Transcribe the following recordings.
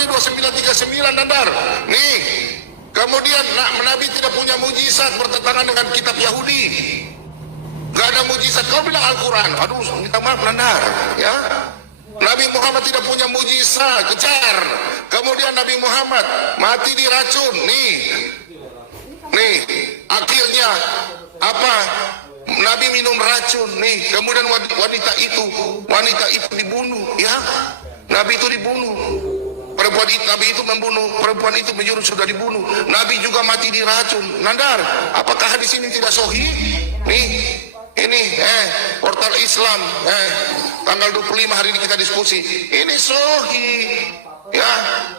Februari 2939, Nandar. Nih, kemudian Nabi tidak punya mujizat bertentangan dengan kitab Yahudi. Gak ada mujizat. Kau bilang Al-Quran. Aduh, minta maaf, Nandar. Ya, Nabi Muhammad tidak punya mujizat. Kejar. Kemudian Nabi Muhammad mati diracun. Nih, akhirnya apa? Nabi minum racun. Nih, kemudian wanita itu dibunuh. Ya, Nabi itu dibunuh. Nabi itu membunuh, perempuan itu menyuruh sudah dibunuh. Nabi juga mati diracun. Nandar, apakah hadis ini tidak sahih? Nih, ini portal Islam tanggal 25 hari ini kita diskusi. Ini sahih. Ya,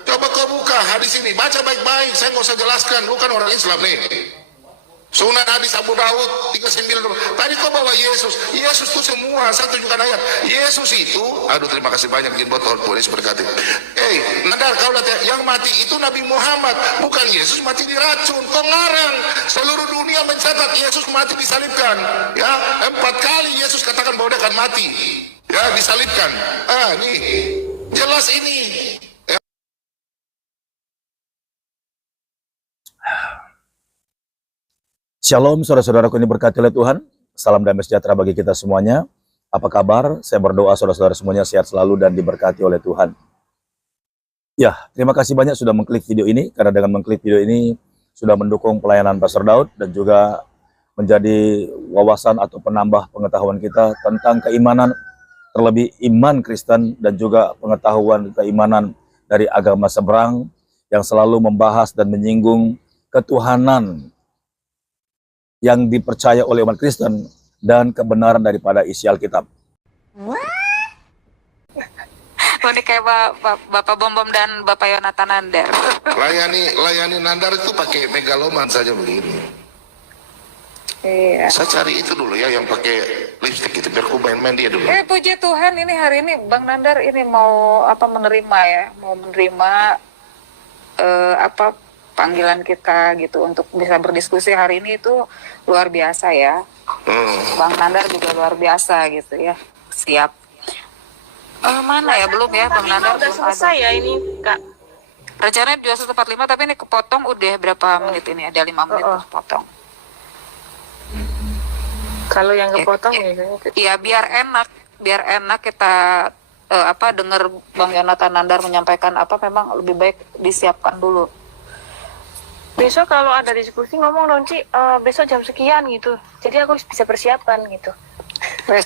coba kau buka hadis ini, baca baik-baik. Saya nggak usah jelaskan, lu kan orang Islam nih. Sunan hadis Abu Dawud 39. Tadi kau bawa Yesus. Yesus itu semua. Saya tunjukkan ayat. Yesus itu, aduh terima kasih banyak Jin Botol Tulis berkati. Nandar, kau lihat ya, yang mati itu Nabi Muhammad, bukan Yesus mati diracun. Kau ngarang. Seluruh dunia mencatat Yesus mati disalibkan. Ya, 4 kali Yesus katakan bahwa dia akan mati. Ya, disalibkan. Nih, jelas ini. Shalom saudara-saudaraku ini berkati oleh Tuhan. Salam damai sejahtera bagi kita semuanya. Apa kabar? Saya berdoa saudara-saudara semuanya sehat selalu dan diberkati oleh Tuhan. Ya, terima kasih banyak sudah mengklik video ini. Karena dengan mengklik video ini sudah mendukung pelayanan Pastor Daud dan juga menjadi wawasan atau penambah pengetahuan kita tentang keimanan, terlebih iman Kristen dan juga pengetahuan keimanan dari agama seberang yang selalu membahas dan menyinggung ketuhanan yang dipercaya oleh umat Kristen dan kebenaran daripada isi Alkitab. Udah kayak Bapak Bom dan Bapak Yonatan Nandar. Layani Nandar itu pakai megaloman saja begini. Iya. Saya cari itu dulu ya, yang pakai lipstick itu biar aku main-main dia dulu. Puji Tuhan, ini hari ini Bang Nandar ini mau menerima ya, mau menerima panggilan kita gitu untuk bisa berdiskusi hari ini. Itu luar biasa ya. Bang Nandar juga luar biasa gitu ya. Siap. Mana ya, belum ya Bang Nandar, udah selesai ya ini Kak. Rencananya 21.45 tapi ini kepotong udah berapa menit ini, ada 5 menit kepotong. Kalau yang kepotong Iya, biar enak kita dengar Bang Yonatan Nandar menyampaikan memang lebih baik disiapkan dulu. Besok kalau ada diskusi ngomong dong Ci, besok jam sekian gitu. Jadi aku bisa persiapan gitu.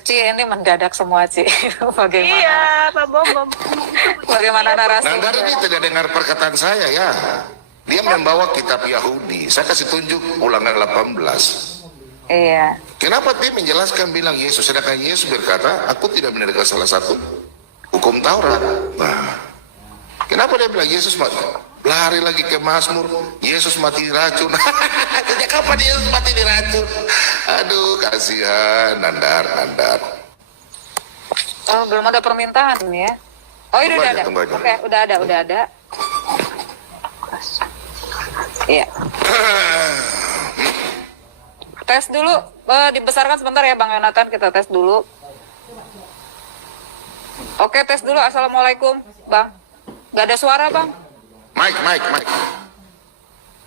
Ci, ini mendadak semua Ci. Bagaimana? Iya, Pak Bom. Bagaimana narasi? Nandar ini tidak dengar perkataan saya ya. Dia membawa kitab Yahudi. Saya kasih tunjuk Ulangan 18. Iya. Kenapa dia menjelaskan bilang Yesus, sedangkan Yesus berkata, aku tidak mendengarkan salah satu hukum Taurat. Nah, kenapa dia bilang Yesus mati? Lari lagi ke Mazmur, Yesus mati diracun. Sejak kapan Yesus mati diracun? Aduh, kasihan Nandar. Oh, belum ada permintaan ya? Oh, ini udah ada. Oke, udah ada. Iya. Tes dulu, dibesarkan sebentar ya Bang Yonatan, kita tes dulu. Oke, tes dulu. Assalamualaikum Bang. Gak ada suara Bang. Mike.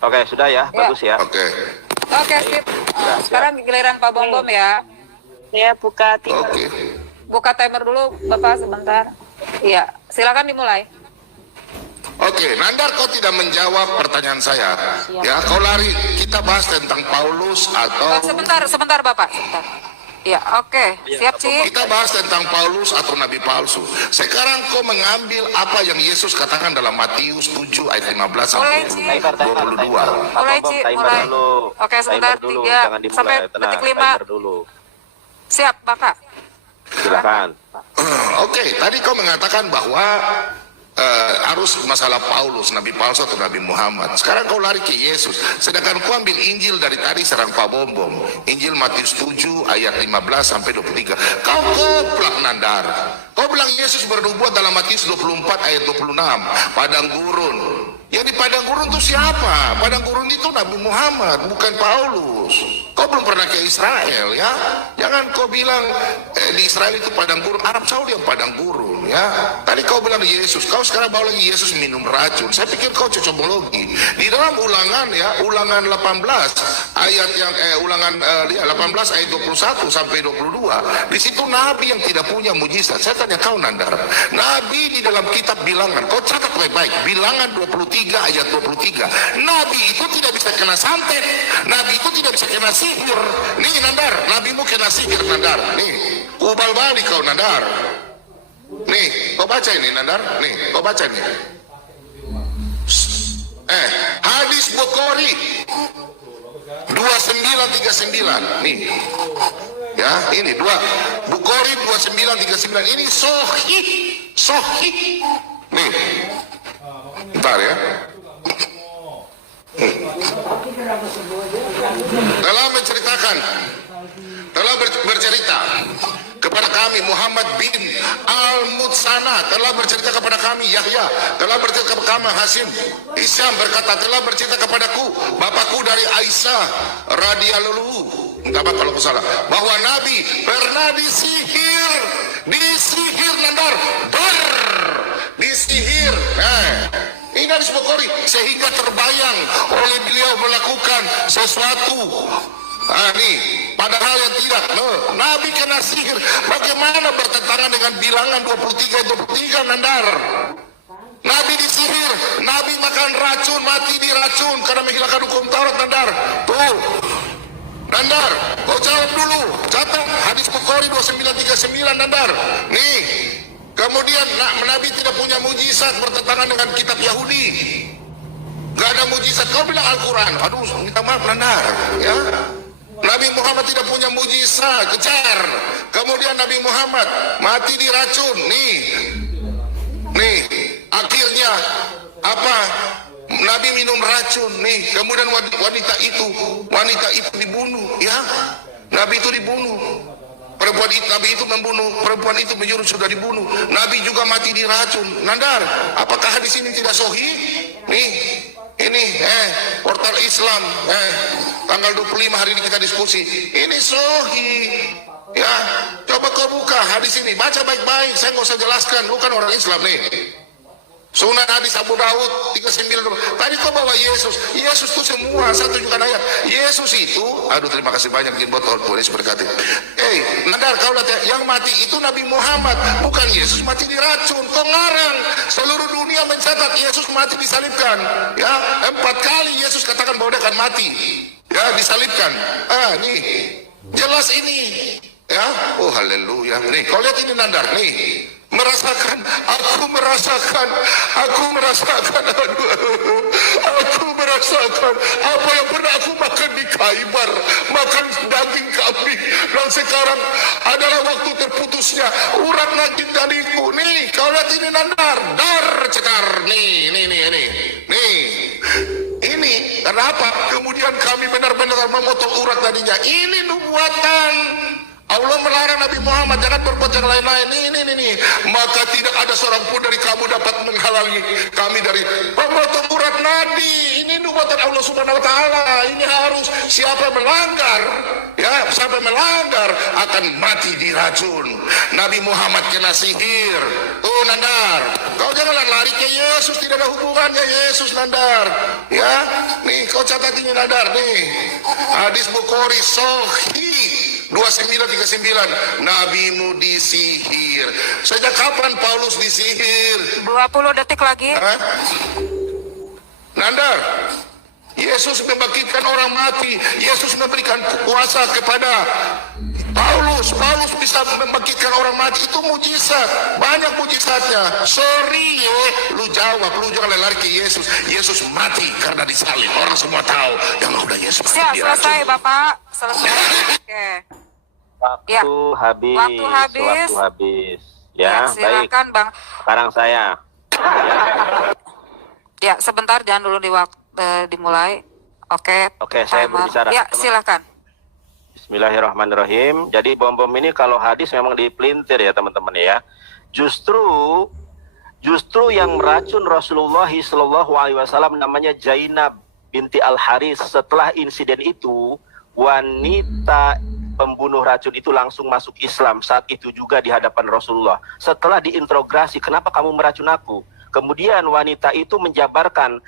Oke, sudah ya, bagus ya. Oke, sip. Sekarang giliran Pak Bom ya. Ya, buka timer. Oke. Buka timer dulu Bapak sebentar. Iya, silakan dimulai. Oke, Nandar, kau tidak menjawab pertanyaan saya. Ya, kau lari. Kita bahas tentang Paulus atau... Sebentar Bapak, sebentar. Ya, oke. Siap Ci. Kita bahas tentang Paulus atau Nabi palsu. Sekarang kau mengambil apa yang Yesus katakan dalam Matius 7 ayat 15 sampai 22. Mulai Ci, mulai. Oke, sebentar, 3 sampai detik 5. Siap, Bapak. Silakan. Oke, tadi kau mengatakan bahwa harus masalah Paulus, Nabi palsu atau Nabi Muhammad. Sekarang kau lari ke Yesus. Sedangkan kau ambil Injil dari tadi serang Pak Bom. Injil Matius 7 ayat 15 sampai 23. Kau koplak Nandar. Kau bilang Yesus bernubuat dalam Matius 24 ayat 26. Padang gurun. Yang di padang gurun itu siapa? Padang gurun itu Nabi Muhammad, bukan Paulus. Kau belum pernah ke Israel ya. Jangan kau bilang di Israel itu padang gurun. Arab Saudi yang padang gurun ya. Tadi kau bilang Yesus, kau sekarang bawa lagi Yesus minum racun. Saya pikir kau cocokologi. Di dalam ulangan ya, ulangan 18 ayat yang ulangan 18 ayat 21 sampai 22. Di situ nabi yang tidak punya mujizat. Saya tanya kau Nandar, nabi di dalam kitab Bilangan, kau catat baik-baik, Bilangan 23 ayat 23. Nabi itu tidak bisa kena santet. Nabi itu tidak bisa kena sihir. Nih Nandar, nabimu kena sihir Nandar. Nih, ubal balik kau Nandar. Nih, kau baca ini Nandar. Nih, kau baca ini. Hadis Bukhari 2939. Nih. Ya, ini Bukhari 2939. Ini sahih. Sahih. Nih. Bentar ya. Telah bercerita kepada kami Muhammad bin Al-Mutsana, telah bercerita kepada kami Yahya, telah bercerita kepada kami Hasim Isyam berkata, telah bercerita kepadaku bapakku dari Aisyah radhiyallahu, entah apa kalau salah, bahwa Nabi pernah disihir Nandar, disihir. Ini hadis Bukhari, sehingga terbayang oleh beliau melakukan sesuatu. Nih, padahal yang tidak. Nabi kena sihir. Bagaimana bertentangan dengan Bilangan 23 Nandar? Nabi disihir, Nabi makan racun, mati diracun karena menghilangkan hukum Taurat Nandar. Tuh, Nandar, kau jawab dulu. Catat hadis Bukhari 2939 Nandar. Nih. Kemudian Nabi tidak punya mujizat, bertentangan dengan kitab Yahudi. Gak ada mujizat. Kau bilang Al-Quran. Aduh, minta maaf Nandar. Ya. Nabi Muhammad tidak punya mujizat, kejar. Kemudian Nabi Muhammad mati diracun. Nih. Akhirnya apa? Nabi minum racun. Nih. Kemudian wanita itu dibunuh. Ya. Nabi itu dibunuh. Nabi itu membunuh, perempuan itu menyuruh sudah dibunuh. Nabi juga mati diracun. Nandar, apakah hadis ini tidak sahih? Nih, ini portal Islam tanggal 25 hari ini kita diskusi. Ini sahih. Ya, coba kau buka hadis ini, baca baik-baik. Saya nggak usah jelaskan, bukan orang Islam nih. Sunan hadis Abu Dawud 39. Tadi kau bawa Yesus itu semua. Saya tunjukkan ayat. Yesus itu, aduh terima kasih banyak bikin botol tuh berkati. Nandar kau lihat ya, yang mati itu Nabi Muhammad, bukan Yesus mati diracun. Kau ngarang. Seluruh dunia mencatat Yesus mati disalibkan. Ya, 4 kali Yesus katakan bahwa dia akan mati. Ya, disalibkan. Nih, jelas ini. Ya, oh haleluya. Nih, kau lihat ini Nandar nih. Aku merasakan apa yang pernah aku makan di Khaybar, makan daging kambing, dan sekarang adalah waktu terputusnya urat naging dariku. Nih, kau lihat ini Nandar, cekar. Nih. Ini kenapa kemudian kami benar-benar memotong urat tadinya? Ini nubuatan. Allah melarang Nabi Muhammad jangan berbuat yang lain-lain. Ini. Maka tidak ada seorang pun dari kamu dapat menghalangi kami dari memotong urat Nabi. Ini nubuatan Allah Subhanahu Wa Taala. Ini harus siapa melanggar, ya siapa melanggar akan mati diracun. Nabi Muhammad kena sihir. Tuh Nandar, kau jangan lari ke Yesus, tidak ada hubungannya Yesus Nandar. Ya, nih kau catat ini Nandar nih. Hadis Bukhari sahih. 2939, nabimu disihir. Sejak kapan Paulus disihir? 20 detik lagi. Nandar, Yesus membangkitkan orang mati. Yesus memberikan kuasa kepada Paulus bisa membangkitkan orang mati. Itu mujizat, banyak mujizatnya. Sorry lu jawab, lu jangan lari ke Yesus. Yesus mati karena disalib. Orang semua tahu yang udah Yesus mati. Siap, selesai Bapak, selesai. Oke. Waktu habis. Ya, silakan baik. Bang. Sekarang saya. Ya, sebentar, jangan dulu dimulai. Oke, saya berbicara. Ya, silakan. Bismillahirrahmanirrahim. Jadi bom-bom ini kalau hadis memang dipelintir ya teman-teman ya. Justru yang meracun Rasulullah SAW namanya Zainab binti Al Haris. Setelah insiden itu, wanita pembunuh racun itu langsung masuk Islam saat itu juga di hadapan Rasulullah. Setelah diinterogasi, kenapa kamu meracun aku? Kemudian wanita itu menjabarkan,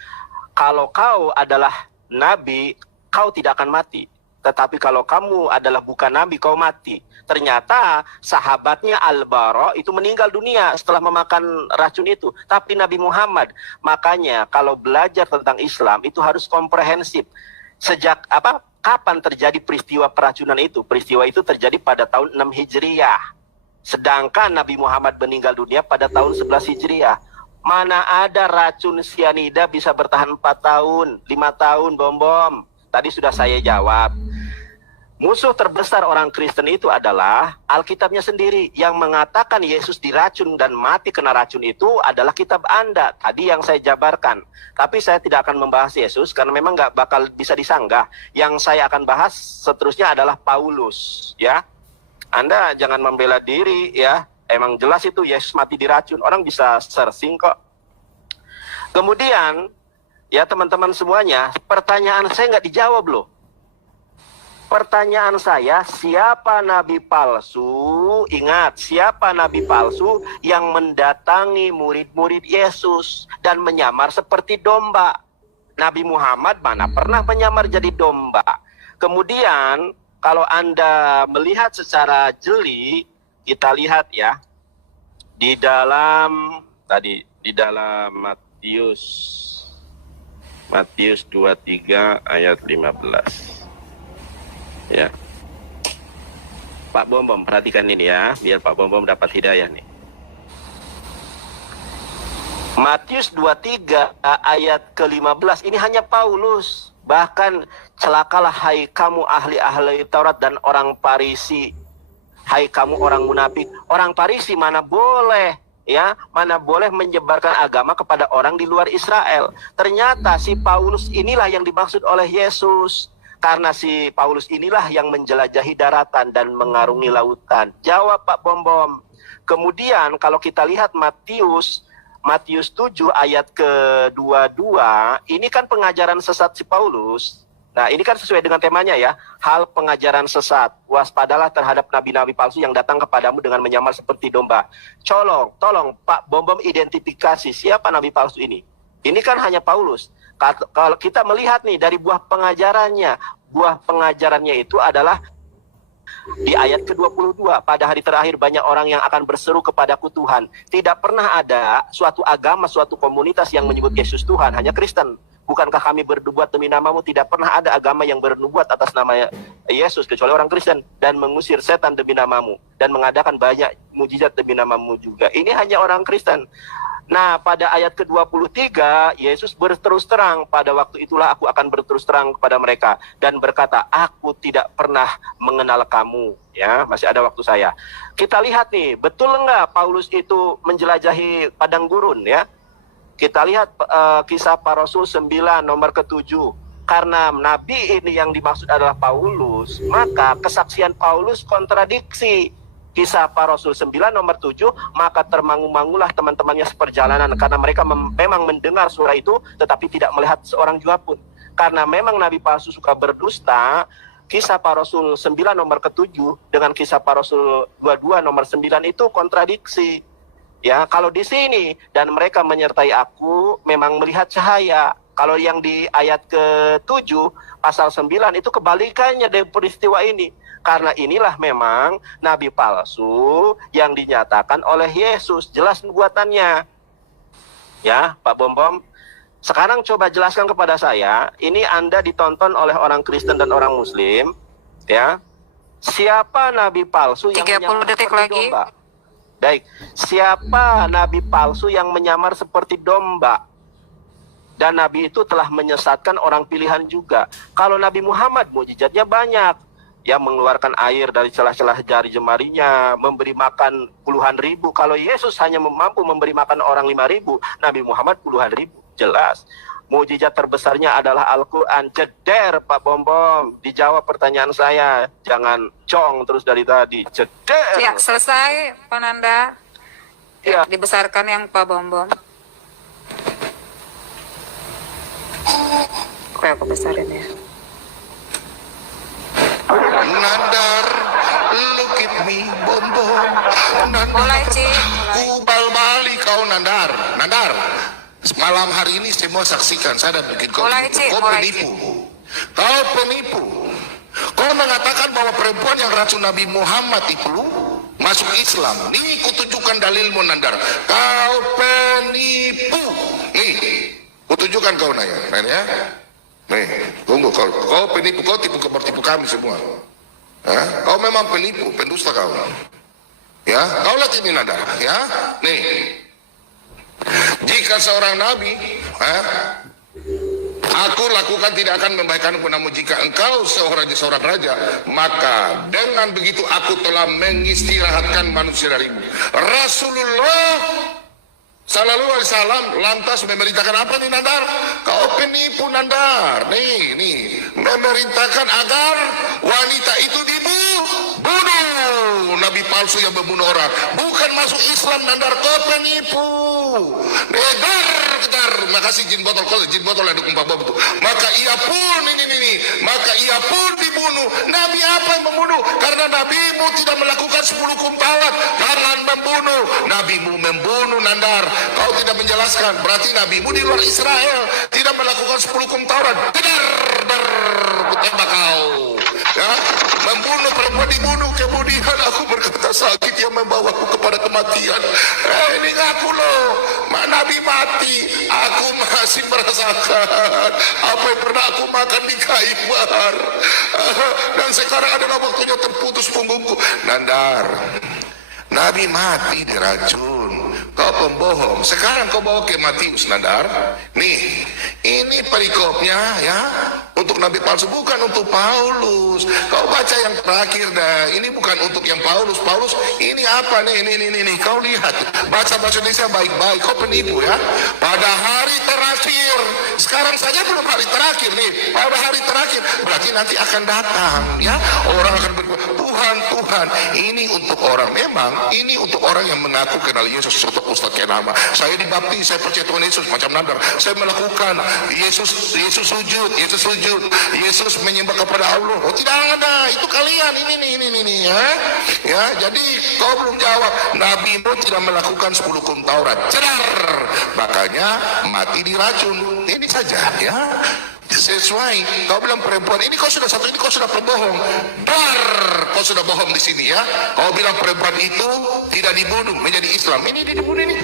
kalau kau adalah nabi, kau tidak akan mati. Tetapi kalau kamu adalah bukan nabi, kau mati. Ternyata sahabatnya Al-Bara itu meninggal dunia setelah memakan racun itu. Tapi Nabi Muhammad, makanya kalau belajar tentang Islam itu harus komprehensif. Sejak kapan terjadi peristiwa peracunan itu? Peristiwa itu terjadi pada tahun 6 Hijriah. Sedangkan Nabi Muhammad meninggal dunia pada tahun 11 Hijriah. Mana ada racun sianida bisa bertahan 4 tahun, 5 tahun, bom-bom. Tadi sudah saya jawab. Musuh terbesar orang Kristen itu adalah Alkitabnya sendiri. Yang mengatakan Yesus diracun dan mati kena racun itu adalah kitab Anda. Tadi yang saya jabarkan. Tapi saya tidak akan membahas Yesus karena memang nggak bakal bisa disanggah. Yang saya akan bahas seterusnya adalah Paulus. Ya, Anda jangan membela diri ya. Emang jelas itu Yesus mati diracun. Orang bisa searching kok. Kemudian, ya teman-teman semuanya, pertanyaan saya nggak dijawab loh. Pertanyaan saya, siapa nabi palsu? Ingat, siapa nabi palsu yang mendatangi murid-murid Yesus dan menyamar seperti domba? Nabi Muhammad mana pernah menyamar jadi domba? Kemudian, kalau Anda melihat secara jeli, kita lihat ya, di dalam Matius 23 ayat 15. Ya, Pak Bom perhatikan ini ya, biar Pak Bom dapat hidayah nih. Matius 23 ayat ke-15, ini hanya Paulus. Bahkan celakalah hai kamu ahli-ahli Taurat dan orang Farisi. Hai kamu orang munafik. Orang Farisi mana boleh ya, mana boleh menyebarkan agama kepada orang di luar Israel. Ternyata si Paulus inilah yang dimaksud oleh Yesus. Karena si Paulus inilah yang menjelajahi daratan dan mengarungi lautan. Jawab Pak Bom. Kemudian kalau kita lihat Matius 7 ayat ke-22, ini kan pengajaran sesat si Paulus. Nah, ini kan sesuai dengan temanya ya, hal pengajaran sesat. Waspadalah terhadap nabi-nabi palsu yang datang kepadamu dengan menyamar seperti domba. Tolong Pak Bom identifikasi siapa nabi palsu ini. Ini kan hanya Paulus. Kalau kita melihat nih dari buah pengajarannya itu adalah di ayat ke-22, pada hari terakhir banyak orang yang akan berseru kepadaku Tuhan. Tidak pernah ada suatu agama, suatu komunitas yang menyebut Yesus Tuhan, hanya Kristen. Bukankah kami bernubuat demi namamu? Tidak pernah ada agama yang bernubuat atas nama Yesus kecuali orang Kristen, dan mengusir setan demi namamu dan mengadakan banyak mujizat demi namamu juga. Ini hanya orang Kristen. Nah, pada ayat ke-23, Yesus berterus terang, pada waktu itulah aku akan berterus terang kepada mereka dan berkata, aku tidak pernah mengenal kamu. Ya, masih ada waktu saya. Kita lihat nih, betul enggak Paulus itu menjelajahi padang gurun ya? Kita lihat kisah para Rasul 9 nomor ke-7. Karena nabi ini yang dimaksud adalah Paulus, maka kesaksian Paulus kontradiksi. Kisah para Rasul 9 nomor 7, maka termangu-mangulah teman-temannya seperjalanan karena mereka memang mendengar surah itu tetapi tidak melihat seorang jua pun. Karena memang nabi palsu suka berdusta. Kisah para Rasul 9 nomor ke-7 dengan kisah para Rasul 22 nomor 9 itu kontradiksi. Ya, kalau di sini dan mereka menyertai aku memang melihat cahaya. Kalau yang di ayat ke-7 pasal 9 itu kebalikannya dari peristiwa ini. Karena inilah memang nabi palsu yang dinyatakan oleh Yesus, jelas nubuatannya. Ya, Pak Bom. Sekarang coba jelaskan kepada saya, ini Anda ditonton oleh orang Kristen dan orang Muslim, ya. Siapa nabi palsu yang 30 detik lagi. domba? Baik, siapa nabi palsu yang menyamar seperti domba? Dan nabi itu telah menyesatkan orang pilihan juga. Kalau Nabi Muhammad mukjizatnya banyak. Ya, mengeluarkan air dari celah-celah jari jemarinya, memberi makan puluhan ribu. Kalau Yesus hanya mampu memberi makan orang 5.000, Nabi Muhammad puluhan ribu. Jelas. Mukjizat terbesarnya adalah Al-Quran. Jeder Pak Bom. Dijawab pertanyaan saya. Jangan cong terus dari tadi. Jeder. Ya, selesai Pak Nanda. Ya. Dibesarkan yang Pak Bom. Oke, aku besarin ya. Nandar, look at me, bom bom. Nandar, Mulai, Ci, mulai. ubal balik kau Nandar. Nandar, malam hari ini semua saksikan, saya dah bikin kau. Mulai, Ci, Kau mulai, penipu. Kau penipu. Kau mengatakan bahwa perempuan yang racun Nabi Muhammad itu masuk Islam. Nih, kutunjukkan dalilmu Nandar. Kau penipu. Nih, kutunjukkan kau nanya, ya. Nih, tunggu kau penipu, kau tipu kami semua. Hah? Kau memang penipu, pendusta kau. Ya, kau lihat ini Nandar, ya. Nih, jika seorang nabi, aku lakukan tidak akan membahayakanmu, namun jika engkau seorang raja, maka dengan begitu aku telah mengistirahatkan manusia darimu. Rasulullah Sallallahu Alaihi Wasallam lantas memerintahkan apa nih Nandar? Kau penipu Nandar. Nih, memerintahkan agar wanita itu dibunuh. Nabi palsu yang membunuh orang, bukan masuk Islam Nandar. Kau penipu. Dar. Makasih jin botol yang dukung Pak Bob itu. Maka ia pun dibunuh. Nabi apa yang membunuh? Karena nabimu tidak melakukan 10 hukum Taurat. Jangan membunuh. Nabimu membunuh Nandar. Kau tidak menjelaskan. Berarti nabimu di luar Israel tidak melakukan 10 hukum Taurat. Dar. Kutembak kau. Ya, membunuh perempuan dibunuh. Kemudian aku berkata sakit yang membawaku kepada kematian. Ini ngaku loh. Nabi mati, aku masih merasakan apa yang pernah aku makan di Khaybar. Dan sekarang adalah waktunya terputus punggungku. Nandar, Nabi mati diracun. Kau pembohong. Sekarang kau bawa ke Matius Nandar. Nih, ini perikopnya ya, untuk Nabi palsu, bukan untuk Paulus. Kau baca yang terakhir dah. Ini bukan untuk yang Paulus. Ini apa nih? Ini. Kau lihat. Baca bahasa Indonesia baik-baik. Kau penipu ya. Pada hari terakhir. Sekarang saja belum hari terakhir nih. Pada hari terakhir. Berarti nanti akan datang ya. Orang akan berkata, Tuhan. Ini untuk orang. Memang ini untuk orang yang mengaku kenal Yesus. Ustaz Kenama, saya dibaptis, saya percaya Tuhan Yesus macam Nandar. Saya melakukan Yesus sujud, Yesus menyembah kepada Allah. Oh tidak ada, itu kalian ini ya. Jadi kau belum jawab. Nabimu tidak melakukan 10 hukum Taurat. Cedar, makanya mati diracun. Ini saja ya. Sesuai. Kau bilang perempuan ini kau sudah satu, ini kau sudah pembohong. Kau sudah bohong di sini ya. Kau bilang perempuan itu tidak dibunuh menjadi Islam. Ini dibunuh ini.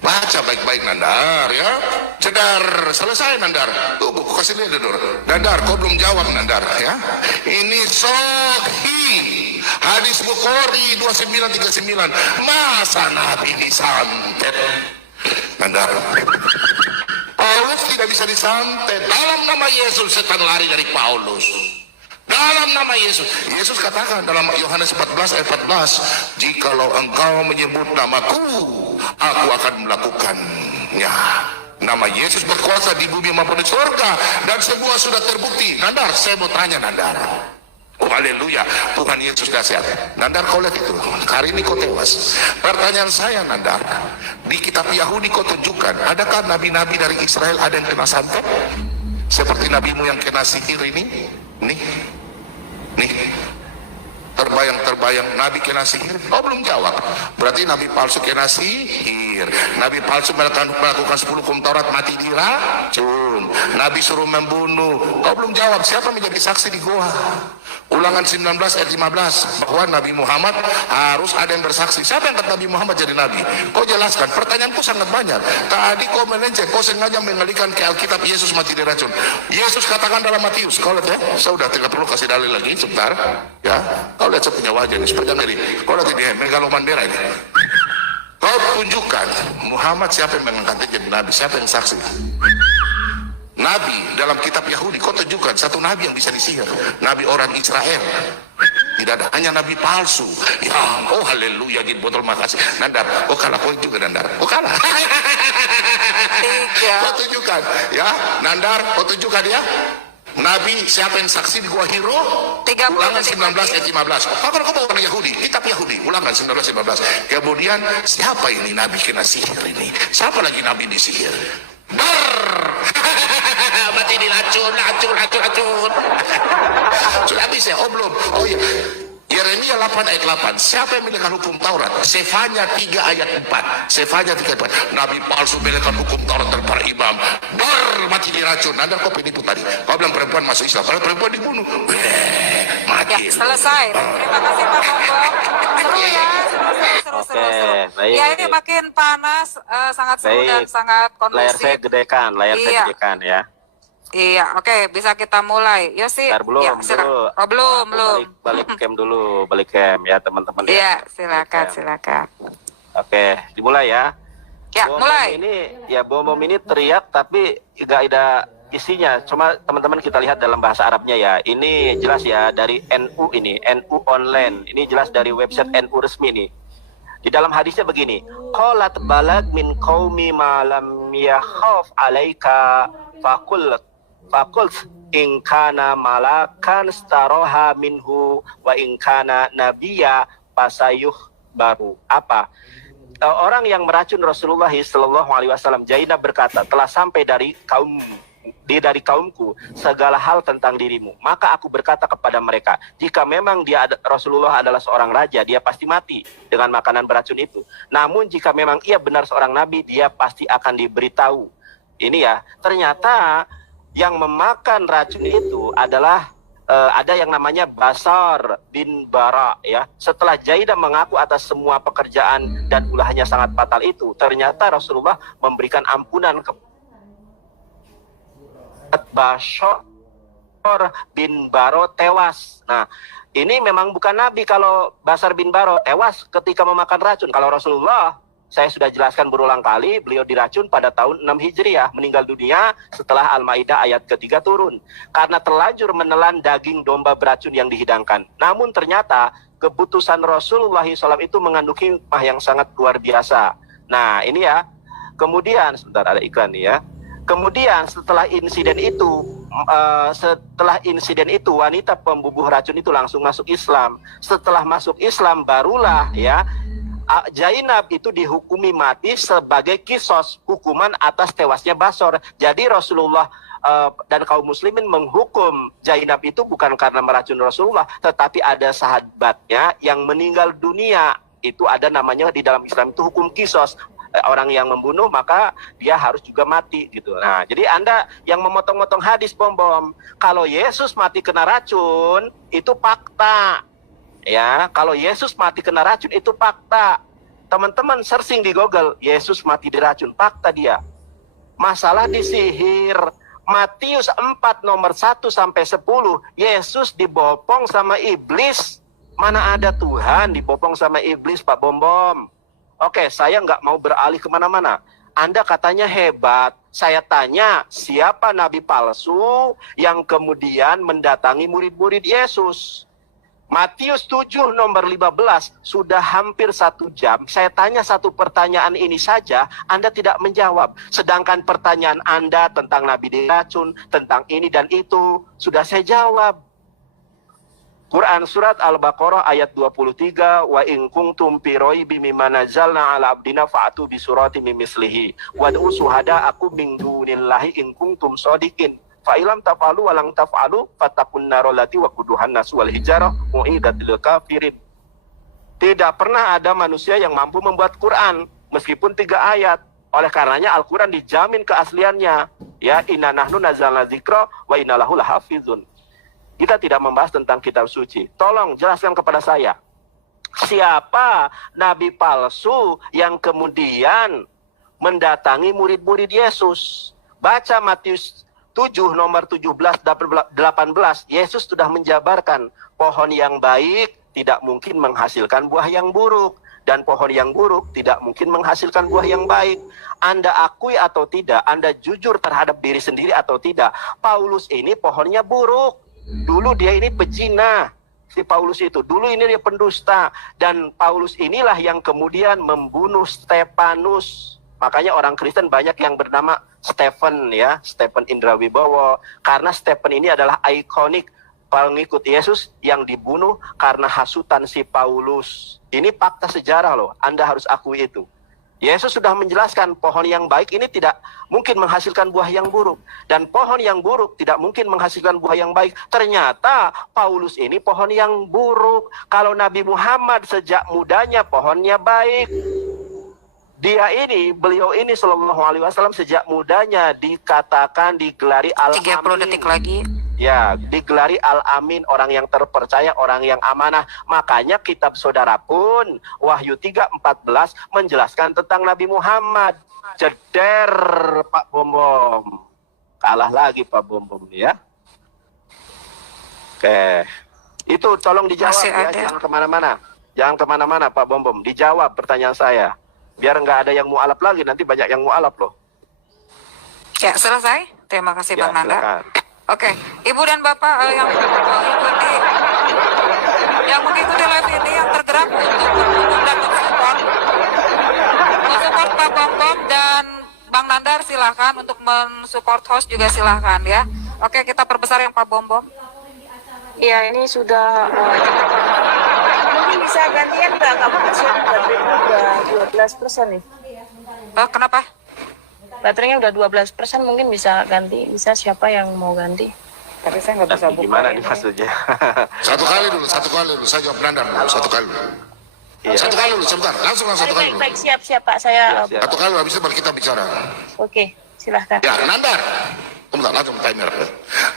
Baca baik-baik Nandar ya. Cedar, selesai Nandar. Tuh buku kasih lihat dulu. Nandar, kau belum jawab Nandar ya. Ini Sahih hadis Bukhari 2939. Masa Nabi disantet Nandar? Paulus tidak bisa disantet. Dalam nama Yesus setan lari dari Paulus. Dalam nama Yesus katakan dalam Yohanes 14 ayat 14, jikalau engkau menyebut namaku, aku akan melakukannya. Nama Yesus berkuasa di bumi maupun di surga, dan semua sudah terbukti. Nandar, saya mau tanya Nandar. Oh haleluya, Tuhan Yesus dahsyat. Nandar, kau lihat itu, hari ini kau tewas. Pertanyaan saya Nandar, di kitab Yahudi kau tunjukkan, adakah nabi-nabi dari Israel ada yang kena santet? Seperti nabimu yang kena sihir ini? Nih, terbayang nabi kena sihir. Kau belum jawab. Berarti nabi palsu kena sihir. Nabi palsu melakukan 10 hukum Taurat, mati diracun. Nabi suruh membunuh. Kau belum jawab. Siapa menjadi saksi di goa? Ulangan 19 ayat 15, bahwa Nabi Muhammad harus ada yang bersaksi. Siapa yang kata Nabi Muhammad jadi nabi? Kau jelaskan. Pertanyaanku sangat banyak. Tadi kau melenceng, kau sengaja mengalihkan ke Alkitab Yesus mati diracun. Yesus katakan dalam Matius, kau lihat ya, saya udah tidak perlu kasih dalil lagi sebentar ya. Kau lihat saya punya wajah ini seperti ini. Kau lihat ini, megaloman bendera ini. Kau tunjukkan Muhammad siapa yang mengangkatnya jadi nabi, siapa yang saksi? Nabi dalam kitab Yahudi kau tunjukkan satu nabi yang bisa disihir, nabi orang Israel. Tidak ada, hanya nabi palsu. Ya, oh haleluya, gin botol makasih. Nandar, oh kalah kau juga Nandar. Oh kalah. Kau tunjukkan ya, Nandar, kau tunjukkan ya. Nabi siapa yang saksi di Gua Hiro? Ulangan 19 ayat 15. Kalau kau bawa Yahudi, kitab Yahudi, Ulangan 19 ayat 15. Kemudian siapa ini nabi kena sihir ini? Siapa lagi nabi disihir? Mati diracun, racun. Sudah habis ya? Oh belum. Oh iya. Yeremia 8 ayat 8. Siapa yang menegakkan hukum Taurat? Sefanya 3 ayat 4. Sefanya 3 ayat 4. Nabi palsu menegakkan hukum Taurat dan para imam. Mati diracun. Anda kok penipu tadi? Kau bilang perempuan masuk Islam. Kalau perempuan dibunuh. Mati. Ya, selesai. Terima kasih Pak Bombong. Seru ya, seru. Baik. Ya, ini makin panas, sangat seru dan sangat Layar saya kondusif. gedekan, Iya. ya. Iya, oke, bisa kita mulai. Yosi. Bentar, belum, Ya, dulu. Oh, belum. Balik cam dulu, balik cam ya teman-teman. Iya, Balik cam. silakan. Oke, dimulai ya. Ya, mulai. Bom ini teriak tapi nggak ada isinya. Cuma teman-teman kita lihat dalam bahasa Arabnya ya. Ini jelas ya dari NU ini, NU online. Ini jelas dari website NU resmi nih. Di dalam hadisnya begini, qalat balag min qaumi ma lam yakhaf alaika faqul in kana malakan staroha minhu wa in kana nabiyya pasayuh baru. Apa? Orang yang meracun Rasulullah Sallallahu Alaihi Wasallam, Zainab berkata, telah sampai dari kaumku segala hal tentang dirimu. Maka aku berkata kepada mereka, jika memang Rasulullah adalah seorang raja, dia pasti mati dengan makanan beracun itu. Namun jika memang ia benar seorang nabi, dia pasti akan diberitahu. Ini ya, ternyata yang memakan racun itu adalah ada yang namanya Basar bin Bara ya. Setelah Zaidah mengaku atas semua pekerjaan dan ulahnya sangat fatal itu, ternyata Rasulullah memberikan ampunan ke Basar bin Baro tewas. Nah, ini memang bukan nabi kalau Basar bin Baro tewas ketika memakan racun. Kalau Rasulullah, saya sudah jelaskan berulang kali, beliau diracun pada tahun 6 Hijriah, meninggal dunia setelah Al-Maidah ayat ketiga turun. Karena terlanjur menelan daging domba beracun yang dihidangkan. Namun ternyata keputusan Rasulullah SAW itu mengandung hikmah yang sangat luar biasa. Nah ini ya, kemudian, sebentar ada iklan nih ya. Kemudian setelah insiden itu, wanita pembubuh racun itu langsung masuk Islam. Setelah masuk Islam barulah ya, Zainab itu dihukumi mati sebagai kisos, hukuman atas tewasnya Basor. Jadi Rasulullah dan kaum muslimin menghukum Zainab itu bukan karena meracun Rasulullah, tetapi ada sahabatnya yang meninggal dunia. Itu ada namanya di dalam Islam itu hukum kisos. Orang yang membunuh maka dia harus juga mati gitu. Nah, jadi Anda yang memotong-motong hadis bom, kalau Yesus mati kena racun itu fakta. Ya, kalau Yesus mati kena racun itu fakta. Teman-teman searching di Google, Yesus mati diracun, fakta dia. Masalah disihir. Matius 4 nomor 1 sampai 10, Yesus dibopong sama iblis. Mana ada Tuhan dibopong sama iblis, Pak Bom. Oke, saya nggak mau beralih kemana-mana. Anda katanya hebat. Saya tanya, siapa nabi palsu yang kemudian mendatangi murid-murid Yesus? Matius 7 nomor 15, sudah hampir 1 jam. Saya tanya satu pertanyaan ini saja, Anda tidak menjawab. Sedangkan pertanyaan Anda tentang Nabi diracun, tentang ini dan itu, sudah saya jawab. Quran Surat Al-Baqarah ayat 23, wa in kuntum fi raibin mimma nazzalna ala abdina fa'atu bi surati min mislihi wad'u suhada'akum min dunillahi in kuntum shadiqin. Fa'ilam taf'alu walang taf'alu fatakun narolati wa kuduhan nasu wal hijarah mu'idatil kafirin. Tidak pernah ada manusia yang mampu membuat Quran meskipun 3 ayat. Oleh karenanya Al-Quran dijamin keasliannya. Ya, inna nahnu nazzalna dzikra wa inna lahu lahafizun. Kita tidak membahas tentang kitab suci. Tolong jelaskan kepada saya, siapa nabi palsu yang kemudian mendatangi murid-murid Yesus? Baca Matius 7 nomor 17 18, Yesus sudah menjabarkan pohon yang baik tidak mungkin menghasilkan buah yang buruk, dan pohon yang buruk tidak mungkin menghasilkan buah yang baik. Anda akui atau tidak, Anda jujur terhadap diri sendiri atau tidak, Paulus ini pohonnya buruk. Dulu dia ini pezina, si Paulus itu. Dulu ini dia pendusta. Dan Paulus inilah yang kemudian membunuh Stefanus. Makanya orang Kristen banyak yang bernama Stephen ya, Stephen Indrawibowo. Karena Stephen ini adalah ikonik pengikut Yesus yang dibunuh karena hasutan si Paulus. Ini fakta sejarah loh, Anda harus akui itu. Yesus sudah menjelaskan pohon yang baik ini tidak mungkin menghasilkan buah yang buruk. Dan pohon yang buruk tidak mungkin menghasilkan buah yang baik. Ternyata Paulus ini pohon yang buruk. Kalau Nabi Muhammad sejak mudanya pohonnya baik. Beliau ini Shallallahu Alaihi Wasallam sejak mudanya digelari 30 detik lagi. Ya, digelari Al-Amin, orang yang terpercaya, orang yang amanah. Makanya kitab saudara pun, Wahyu 3:14 menjelaskan tentang Nabi Muhammad. Jeder, Pak Bom. Kalah lagi Pak Bom ya. Oke. Itu tolong dijawab Masih ya, ada. jangan kemana-mana. Jangan kemana-mana Pak Bom. Dijawab pertanyaan saya. Biar nggak ada yang mualaf lagi, nanti banyak yang mualaf loh. Ya, selesai. Terima kasih Ya, Bang Nandar. silakan. Oke, Ibu dan Bapak yang mengikuti live ini, yang tergerak untuk mendukung dan mensupport Pak Bom dan Bang Nandar, silahkan. Untuk mensupport host juga silahkan ya. Oke, kita perbesar yang Pak Bom. Iya, ini sudah mungkin bisa gantian nggak? Kamu baterainya udah 12% nih. Kenapa? Baterainya udah 12%, mungkin bisa ganti. Bisa siapa yang mau ganti? Tapi saya nggak bisa buka. Gimana nih ini. maksudnya? Satu kali dulu. Saya jawab Nandar dulu. Satu kali dulu. Iya. Satu kali dulu, sebentar. Langsung satu kali dulu. Baik, siap Pak. Saya Siap. Satu kali habis itu baru kita bicara. oke, silahkan. Ya, Nandar. Bentar, langsung timer.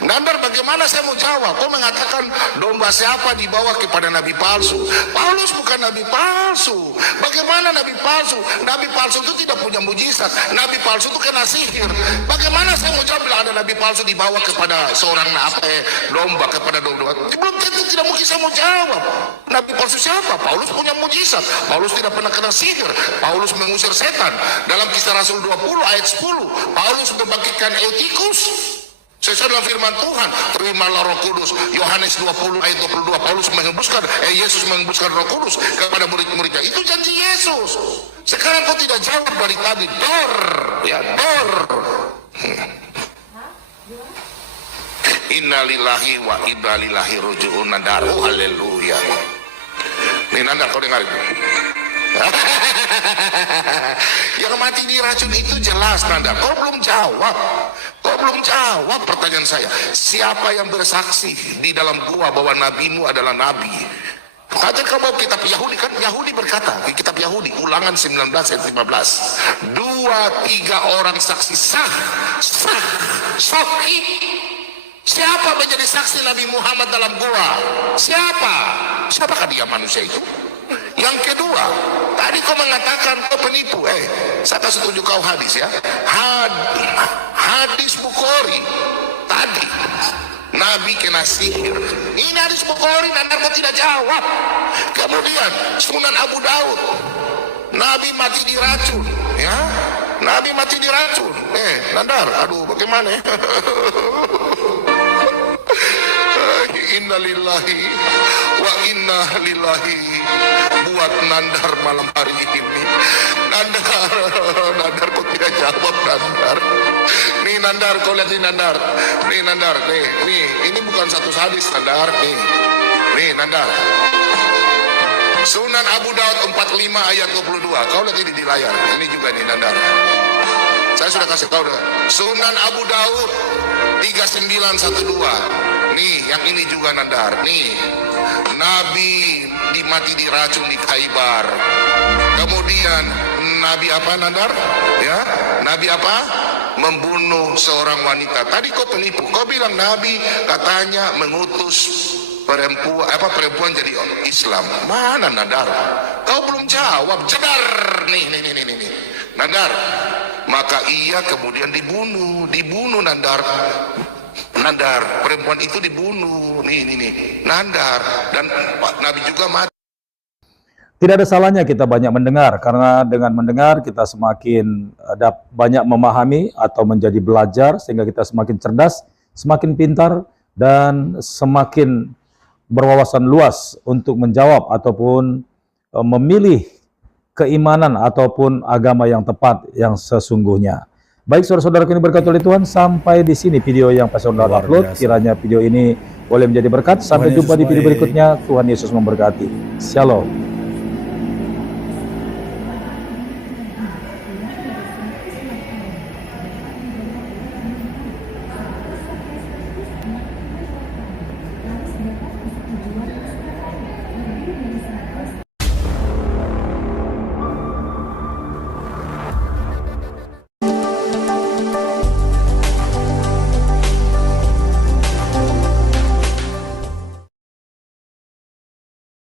Nandar, bagaimana saya mau jawab? Kau mengatakan domba siapa dibawa kepada nabi palsu? Paulus bukan nabi palsu. Bagaimana nabi palsu? Nabi palsu itu tidak punya mujizat. Nabi palsu itu kena sihir. Bagaimana saya mau jawab bila ada nabi palsu dibawa kepada seorang domba, kepada domba? Belum tentu, tidak mungkin saya mau jawab. Nabi palsu siapa? Paulus punya mujizat. Paulus tidak pernah kena sihir. Paulus mengusir setan. Dalam Kisah Rasul 20 ayat 10, Paulus membangkitkan Eutikus sesuai dengan firman Tuhan. Terimalah Roh Kudus. Yohanes 20 ayat 22, Yesus mengembuskan Roh Kudus kepada murid-muridnya. Itu janji Yesus. Sekarang kau tidak jawab dari tadi. Dor. Innalillahi wa inna ilaihi raji'un. Nandar, haleluya. Nih Nandar, kau dengar itu. Yang mati diracun itu jelas, Nandar. Kau belum jawab pertanyaan saya. Siapa yang bersaksi di dalam gua bahwa nabimu adalah nabi? Tadi kau bawa kitab Yahudi, kan Yahudi berkata di kitab Yahudi, Ulangan 19 ayat 15, 2-3 orang saksi sah. Siapa menjadi saksi Nabi Muhammad dalam gua? Siapakah dia manusia itu? Yang kedua, tadi kau mengatakan kau penipu. Saya kasih tunjuk kau hadis ya. Hadis Bukhari. Tadi Nabi kena sihir. Ini hadis Bukhari dan kau tidak jawab. Kemudian Sunan Abu Daud. Nabi mati diracun. Ya, Nabi mati diracun. Nandar, aduh bagaimana ya? Innalillahi wa inna ilaihi. Buat Nandar malam hari ini. Nandar kok tidak jawab, Nandar. Nih Nandar, kau lihat nih Nandar. Nih, ini bukan satu hadis, Nandar. Nih Nandar. Sunan Abu Daud 45 ayat 22. Kau lihat ini di layar. Ini juga nih Nandar. Saya sudah kasih tahu dah. Sunan Abu Daud 3912. Nih, yang ini juga Nandar. Nih, Nabi mati diracun di Khaybar. Kemudian Nabi apa, Nandar? Ya, Nabi apa? Membunuh seorang wanita. Tadi kau penipu. Kau bilang Nabi katanya mengutus perempuan jadi Islam. Mana Nandar? Kau belum jawab. Jedar. Nih. Nandar. Maka ia kemudian dibunuh Nandar, perempuan itu dibunuh. Nih. Nandar. Dan Nabi juga mati. Tidak ada salahnya kita banyak mendengar, karena dengan mendengar kita semakin banyak memahami atau menjadi belajar, sehingga kita semakin cerdas, semakin pintar, dan semakin berwawasan luas untuk menjawab ataupun memilih keimanan ataupun agama yang tepat, yang sesungguhnya. Baik saudara-saudaraku ini berkat oleh Tuhan, sampai di sini video yang Pastor Nandar upload. Kiranya video ini boleh menjadi berkat. Sampai jumpa di video berikutnya. Tuhan Yesus memberkati. Shalom.